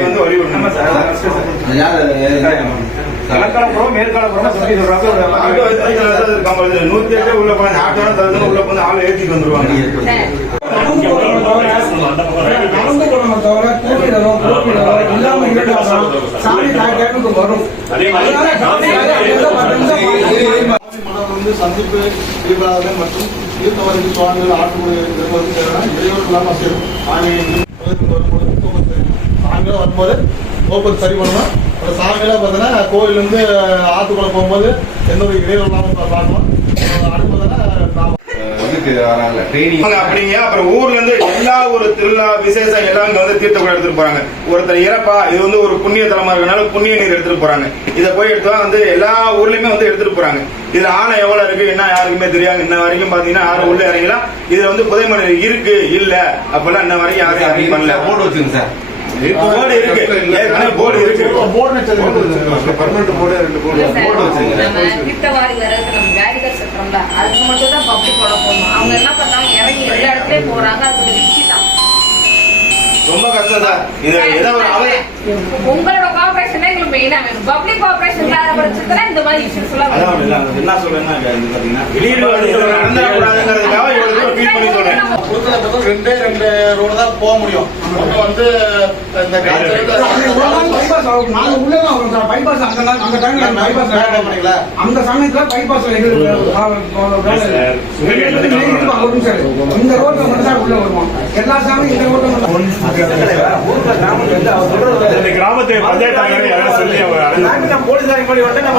வந்து வழி மேற்காலபுரம் சொல்லி சொல்றாங்க நூத்தி எட்டு உள்ள போன ஆட்டோட தகுந்த உள்ள போன ஆள் வந்துருவாங்க சாமி வரும் சந்திப்பு மற்றும் தீர்த்தவர்கள் சுவாமிகள் ஆட்டுமுறை இல்லாமல் சாமியை வரும்போது தூக்கம் தெரியும் சாயங்காலம் வரும்போது கோபத்தை சரி பண்ணணும். அப்புறம் சாயங்காலம் பார்த்தீங்கன்னா கோயிலேருந்து ஆற்றுக்குள்ளே போகும்போது எந்த ஒரு இடையூறு இல்லாமல் பார்க்கணும் அடுத்து பார்த்தீங்கன்னா நான் அவங்க அப்படிங்க அப்புறம் ஊர்ல இருந்து எல்லா ஒரு திருவிழா விசேஷம் எல்லாம் இங்க வந்து தீர்த்தக்குள்ள எடுத்துட்டு போறாங்க. ஒருத்தர் இறப்பா இது வந்து ஒரு புண்ணிய தலமா இருக்கனால புண்ணிய நீர் எடுத்துட்டு போறாங்க. இதை போய் எடுத்து வந்து எல்லா ஊர்லயுமே வந்து எடுத்துட்டு போறாங்க. இதுல ஆணை எவ்வளவு இருக்கு என்ன யாருக்குமே தெரியாது. இன்ன வரைக்கும் பாத்தீங்கன்னா யாரும் உள்ள இறங்கலாம் இதுல வந்து புதைமணி இருக்கு இல்ல. அப்பெல்லாம் இன்ன வரைக்கும் யாரும் இறங்கி பண்ணல. போர்டு வச்சுங்க சார். போர்டு இருக்கு. போர்டு இருக்கு போர்டு ரெண்டு போர்டு போர்டு வச்சுங்க அவங்க என்ன பண்ணாங்க? இறங்கி எல்லா இடத்துலயும் போறாங்க. அது ரொம்ப கஷ்டம் சார். இது ஏதோ ஒரு அவ உங்களோட கோஆபரேஷன் எங்களுக்கு மெயினா வேணும். பப்ளிக் கோஆபரேஷன் இல்லாத பட்சத்துல இந்த மாதிரி இஷ்யூஸ் எல்லாம் அதான் வரும். இல்ல, என்ன சொல்றேன்னா இது பாத்தீங்கன்னா வெளியில வந்து இது நடந்துடக்கூடாதுங்கிறதுக்காக இவ்வளவு தூரம் ஃபீல் பண்ணி சொல்றேன். கொடுத்தத ரெண்டே ரெண்டு ரோடு தான் போக முடியும். ஒன்று வந்து இந்த ஆகும் நாங்க உள்ள தான் வரோம் சார். பைபாஸ் அந்த நாள் அந்த டைம்ல பைபாஸ் பண்ணிக்கல அந்த சமயத்துல பைபாஸ்ல எங்களுக்கு இரு. இந்த ரோட்ல மட்டும் தான் உள்ள வருவோம். எல்லா சாமியும் இந்த ரோட்ல மட்டும் கிராமத்தை பஞ்சாயத்து சொல்லி போலீஸ் முன்னாடி வந்து நம்ம